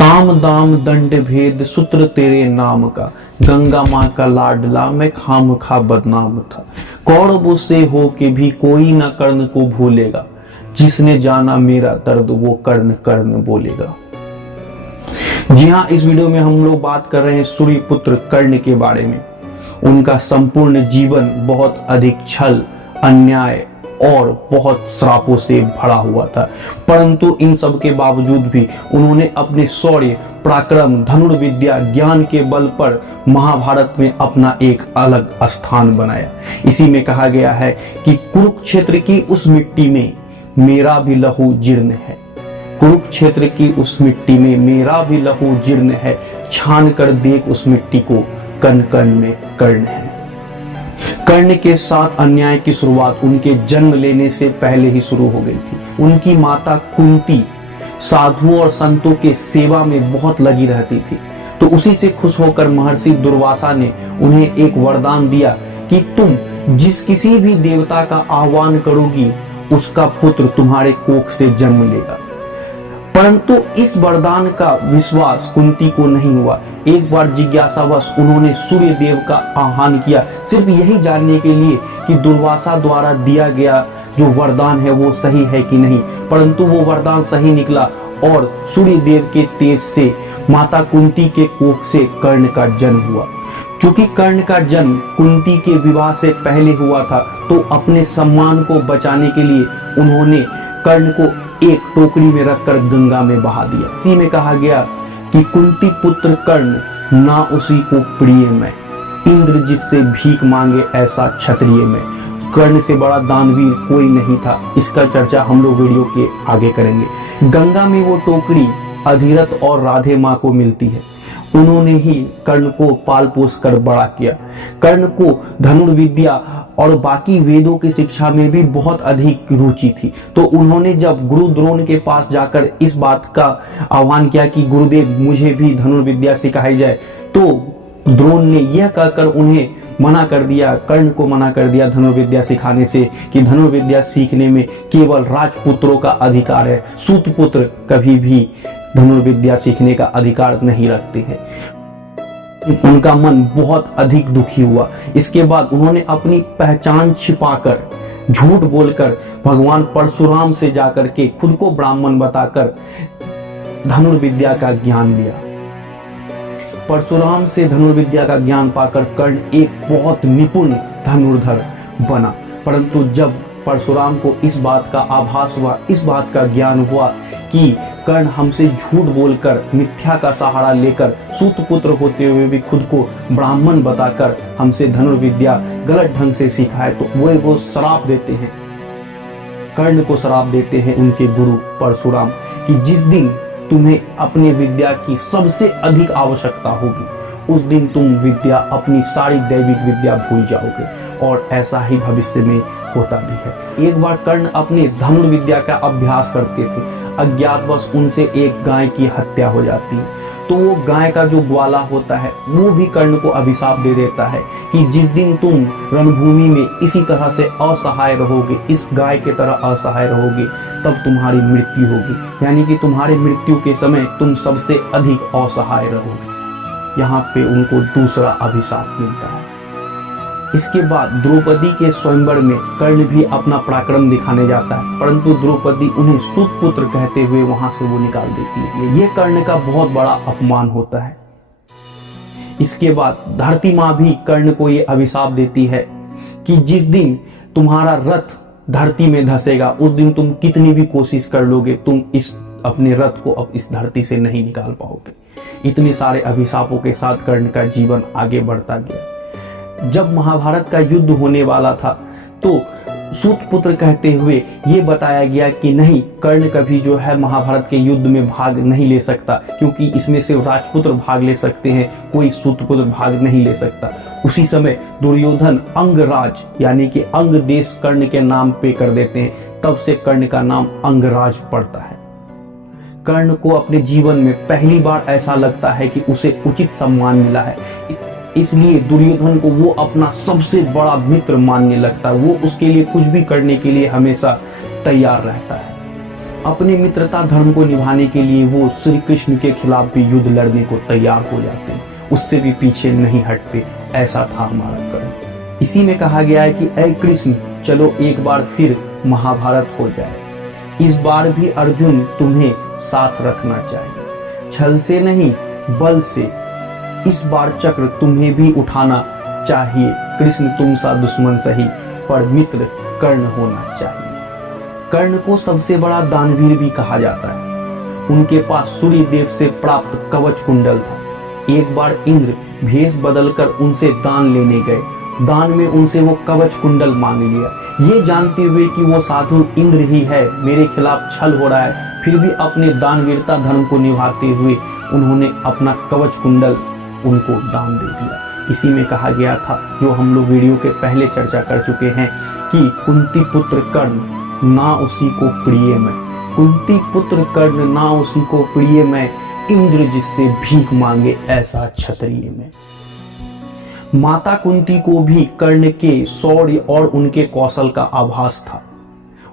साम दाम दंड भेद सूत्र तेरे नाम का, गंगा माँ का लाडला मैं खाम खा बदनाम था। कौरवों से हो के भी कोई न कर्ण को भूलेगा, जिसने जाना मेरा दर्द वो कर्ण कर्ण बोलेगा। जी हाँ, इस वीडियो में हम लोग बात कर रहे हैं सूर्यपुत्र कर्ण के बारे में। उनका संपूर्ण जीवन बहुत अधिक छल, अन्याय और बहुत श्रापों से भरा हुआ था, परंतु इन सब के बावजूद भी उन्होंने अपने शौर्य, पराक्रम, धनुर्विद्या, ज्ञान के बल पर महाभारत में अपना एक अलग स्थान बनाया। इसी में कहा गया है कि कुरुक्षेत्र की उस मिट्टी में मेरा भी लहू जीर्ण है, कुरुक्षेत्र की उस मिट्टी में मेरा भी लहू जीर्ण है, छान कर देख उस मिट्टी को, कण कण में कर्ण है। कर्ण के साथ अन्याय की शुरुआत उनके जन्म लेने से पहले ही शुरू हो गई थी। उनकी माता कुंती साधुओं और संतों के सेवा में बहुत लगी रहती थी, तो उसी से खुश होकर महर्षि दुर्वासा ने उन्हें एक वरदान दिया कि तुम जिस किसी भी देवता का आह्वान करोगी उसका पुत्र तुम्हारे कोख से जन्म लेगा। परंतु इस वरदान का विश्वास कुंती को नहीं हुआ। एक बार जिज्ञासावश उन्होंने सूर्य देव का आह्वान किया, सिर्फ यही जानने के लिए कि दुर्वासा द्वारा दिया गया जो वरदान है वो सही है कि नहीं। परंतु वो वरदान सही निकला और सूर्य देव के तेज से माता कुंती के कोख से कर्ण का जन्म हुआ। चूंकि कर्ण का जन्म कुंती के विवाह से पहले हुआ था, तो अपने सम्मान को बचाने के लिए उन्होंने कर्ण को एक टोकरी में रखकर गंगा में बहा दिया। इसी में कहा गया कि कुंती पुत्र कर्ण ना उसी को प्रिय मैं, इंद्र जिससे भीख मांगे ऐसा क्षत्रिय में। कर्ण से बड़ा दानवीर कोई नहीं था। इसका चर्चा हम लोग वीडियो के आगे करेंगे। गंगा में वो टोकरी अधिरथ और राधे माँ को मिलती है। उन्होंने ही कर्ण को पाल पोस कर बड़ा किया। कर्ण को धनुर्विद्या और बाकी वेदों की शिक्षा में भी बहुत अधिक रुचि थी, तो उन्होंने जब गुरु द्रोण के पास जाकर इस बात का आह्वान किया कि गुरुदेव मुझे भी धनुर्विद्या सिखाई जाए, तो द्रोण ने यह कहकर उन्हें मना कर दिया, कर्ण को मना कर दिया धनुर्विद्या सिखाने से, कि धनुर्विद्या सीखने में केवल राजपुत्रों का अधिकार है, सूतपुत्र कभी भी धनुर्विद्या सीखने का अधिकार नहीं रखते हैं। उनका मन बहुत अधिक दुखी हुआ। इसके बाद उन्होंने अपनी पहचान छिपाकर, झूठ बोलकर भगवान परशुराम से जाकर के खुद को ब्राह्मण बताकर धनुर्विद्या का ज्ञान लिया। परशुराम से धनुर्विद्या का ज्ञान पाकर कर्ण एक बहुत निपुण धनुर्धर बना। परंतु जब परशुराम को इस बात का आभास हुआ, इस बात का ज्ञान हुआ कि कर्ण हमसे झूठ बोलकर, मिथ्या का सहारा लेकर, सूतपुत्र होते हुए भी खुद को ब्राह्मण बताकर हमसे धनुर्विद्या गलत ढंग से सिखाए, तो वो श्राप देते हैं, कर्ण को श्राप देते हैं उनके गुरु परशुराम कि जिस दिन तुम्हें अपनी विद्या की सबसे अधिक आवश्यकता होगी, उस दिन तुम विद्या, अपनी सारी दैविक विद्या भूल जाओगे। और ऐसा ही भविष्य में होता भी है। एक बार कर्ण अपने धनुर्विद्या का अभ्यास करते थे, अज्ञातवश उनसे एक गाय की हत्या हो जाती है, तो वो गाय का जो ग्वाला होता है वो भी कर्ण को अभिशाप दे देता है कि जिस दिन तुम रणभूमि में इसी तरह से असहाय रहोगे, इस गाय के तरह असहाय रहोगे, तब तुम्हारी मृत्यु होगी, यानी कि तुम्हारे मृत्यु के समय तुम सबसे अधिक असहाय रहोगे। यहाँ पे उनको दूसरा अभिशाप मिलता है। इसके बाद द्रौपदी के स्वयंवर में कर्ण भी अपना पराक्रम दिखाने जाता है, परंतु द्रौपदी उन्हें सूतपुत्र कहते हुए वहां से वो निकाल देती है। ये कर्ण का बहुत बड़ा अपमान होता है। इसके बाद धरती माँ भी कर्ण को ये अभिशाप देती है कि जिस दिन तुम्हारा रथ धरती में धंसेगा, उस दिन तुम कितनी भी कोशिश कर लोगे, तुम इस अपने रथ को अब इस धरती से नहीं निकाल पाओगे। इतने सारे अभिशापों के साथ कर्ण का जीवन आगे बढ़ता गया। जब महाभारत का युद्ध होने वाला था, तो सूतपुत्र कहते हुए ये बताया गया कि नहीं, कर्ण कभी जो है महाभारत के युद्ध में भाग नहीं ले सकता, क्योंकि इसमें सिर्फ राजपुत्र भाग ले सकते हैं, कोई सूतपुत्र भाग नहीं ले सकता। उसी समय दुर्योधन अंगराज यानी कि अंग देश कर्ण के नाम पे कर देते हैं, तब से कर्ण का नाम अंगराज पड़ता है। कर्ण को अपने जीवन में पहली बार ऐसा लगता है कि उसे उचित सम्मान मिला है, इसलिए दुर्योधन को वो अपना सबसे बड़ा मित्र मानने लगता है। वो उसके लिए कुछ भी करने के लिए हमेशा तैयार रहता है। अपने मित्रता धर्म को निभाने के लिए वो श्री कृष्ण के खिलाफ भी युद्ध लड़ने को तैयार हो जाते हैं, उससे भी पीछे नहीं हटते। ऐसा था हमारा कर्ण। इसी में कहा गया है कि ऐ कृष्ण, चलो एक बार फिर महाभारत हो जाए। इस बार भी अर्जुन तुम्हें साथ रखना चाहिए, छल से नहीं बल से। इस बार चक्र तुम्हें भी उठाना चाहिए। कृष्ण तुम सा दुश्मन सही, पर मित्र कर्ण होना चाहिए। कर्ण को सबसे बड़ा दानवीर भी कहा जाता है। उनके पास सूर्य देव से प्राप्त कवच कुंडल था। एक बार इंद्र भेष बदलकर उनसे दान लेने गए। दान में उनसे वो कवच कुंडल मांग लिया। ये जानते हुए कि वो साधु इंद्र ही है, मेरे खिलाफ छल हो रहा है, फिर भी अपने दानवीरता धर्म को निभाते हुए उन्होंने अपना कवच कुंडल उनको दान दे दिया। इसी में कहा गया था, जो हम लोग वीडियो के पहले चर्चा कर चुके हैं, कि कुंती पुत्र कर्ण ना उसी को प्रिय मैं, कुंती पुत्र कर्ण ना उसी को प्रिय मैं, इंद्र जिससे भीख मांगे ऐसा क्षत्रिय में। माता कुंती को भी कर्ण के शौर्य और उनके कौशल का आभास था।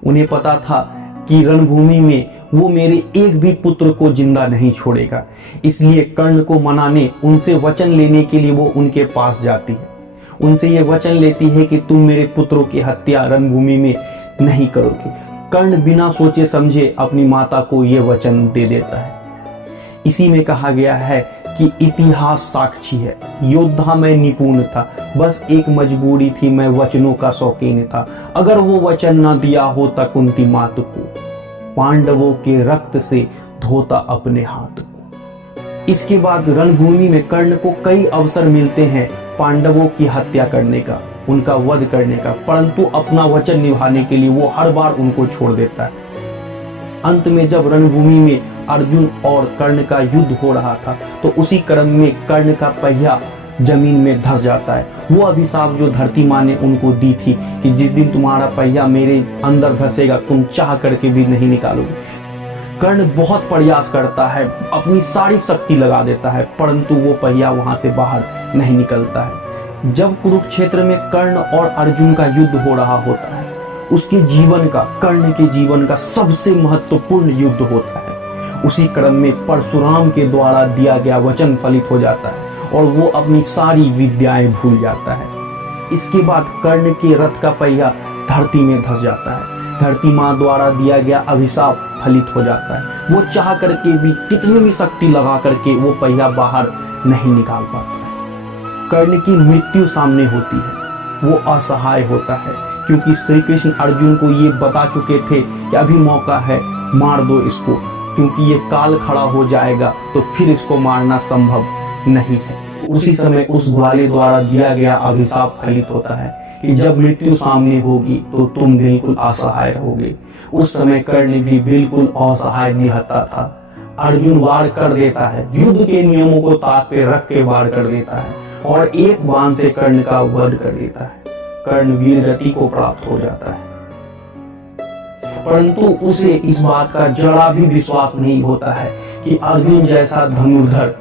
उन्हें पता था कि रणभूमि में वो मेरे एक भी पुत्र को जिंदा नहीं छोड़ेगा। इसलिए कर्ण को मनाने, उनसे वचन लेने के लिए वो उनके पास जाती है। उनसे ये वचन लेती है कि तुम मेरे पुत्रों की हत्या रणभूमि में नहीं करोगे। कर्ण बिना सोचे समझे अपनी माता को ये वचन दे देता है। इसी में कहा गया है कि इतिहास साक्षी है, योद्धा में निपुण था, बस एक मजबूरी थी, मैं वचनों का शौकीन था। अगर वो वचन ना दिया होता कुंती मात को, पांडवों के रक्त से धोता अपने हाथ को। इसके बाद रणभूमि में कर्ण को कई अवसर मिलते हैं पांडवों की हत्या करने का, उनका वध करने का, परंतु अपना वचन निभाने के लिए वो हर बार उनको छोड़ देता है। अंत में जब रणभूमि में अर्जुन और कर्ण का युद्ध हो रहा था, तो उसी क्रम में कर्ण का पहिया जमीन में धंस जाता है। वो अभिशाप जो धरती माँ ने उनको दी थी कि जिस दिन तुम्हारा पहिया मेरे अंदर धंसेगा, तुम चाह करके भी नहीं निकालोगे। कर्ण बहुत प्रयास करता है, अपनी सारी शक्ति लगा देता है, परंतु वो पहिया वहां से बाहर नहीं निकलता है। जब कुरुक्षेत्र में कर्ण और अर्जुन का युद्ध हो रहा होता है, उसके जीवन का, कर्ण के जीवन का सबसे महत्वपूर्ण युद्ध होता है। उसी क्रम में परशुराम के द्वारा दिया गया वचन फलित हो जाता है और वो अपनी सारी विद्याएं भूल जाता है। इसके बाद कर्ण के रथ का पहिया धरती में धंस जाता है। धरती माँ द्वारा दिया गया अभिशाप फलित हो जाता है। वो चाह करके भी, कितनी भी शक्ति लगा करके वो पहिया बाहर नहीं निकाल पाता है। कर्ण की मृत्यु सामने होती है, वो असहाय होता है, क्योंकि श्री कृष्ण अर्जुन को ये बता चुके थे कि अभी मौका है, मार दो इसको, क्योंकि ये काल खड़ा हो जाएगा तो फिर इसको मारना संभव नहीं है। उसी समय उस ग्वाले द्वारा दिया गया अभिशाप फलित होता है कि जब मृत्यु सामने होगी तो तुम बिल्कुल असहाय रहोगे। उस समय कर्ण भी बिल्कुल असहाय निहत्था था। अर्जुन वार कर देता है, युद्ध के नियमों को ताक पे रख के वार कर देता है और एक बाण से कर्ण का वध कर देता है। कर्ण वीर गति को प्राप्त हो जाता है, परंतु उसे इस बात का जरा भी विश्वास नहीं होता है कि अर्जुन जैसा धनुर्धर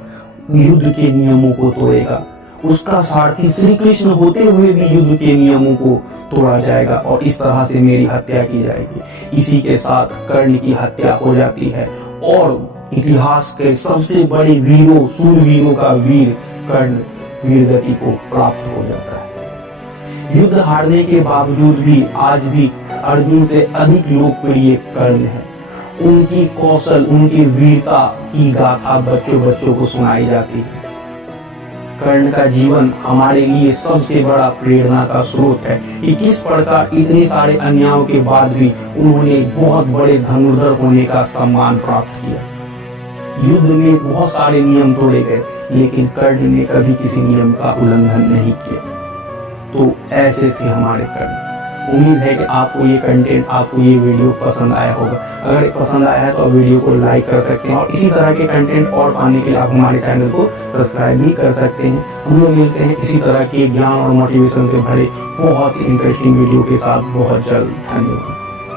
युद्ध के नियमों को तोड़ेगा। उसका सारथी श्री कृष्ण होते हुए भी युद्ध के नियमों को तोड़ा जाएगा और इस तरह से मेरी हत्या की जाएगी। इसी के साथ कर्ण की हत्या हो जाती है और इतिहास के सबसे बड़े वीरों, सूरवीरों का वीर कर्ण वीरगति को प्राप्त हो जाता है। युद्ध हारने के बावजूद भी आज भी अर्जुन से अधिक लोकप्रिय कर्ण है। उनकी कौशल, उनकी वीरता की गाथा बच्चों बच्चों को सुनाई जाती है। कर्ण का जीवन हमारे लिए सबसे बड़ा प्रेरणा का स्रोत है कि किस प्रकार इतने सारे अन्यायों के बाद भी उन्होंने बहुत बड़े धनुर्धर होने का सम्मान प्राप्त किया। युद्ध में बहुत सारे नियम तोड़े गए, लेकिन कर्ण ने कभी किसी नियम का उल्लंघन नहीं किया। तो ऐसे थे हमारे कर्ण। उम्मीद है कि आपको ये कंटेंट, आपको ये वीडियो पसंद आया होगा। अगर पसंद आया है तो वीडियो को लाइक कर सकते हैं और इसी तरह के कंटेंट और पाने के लिए आप हमारे चैनल को सब्सक्राइब भी कर सकते हैं। हम लोग मिलते हैं इसी तरह के ज्ञान और मोटिवेशन से भरे बहुत ही इंटरेस्टिंग वीडियो के साथ बहुत जल्द। धन्यवाद।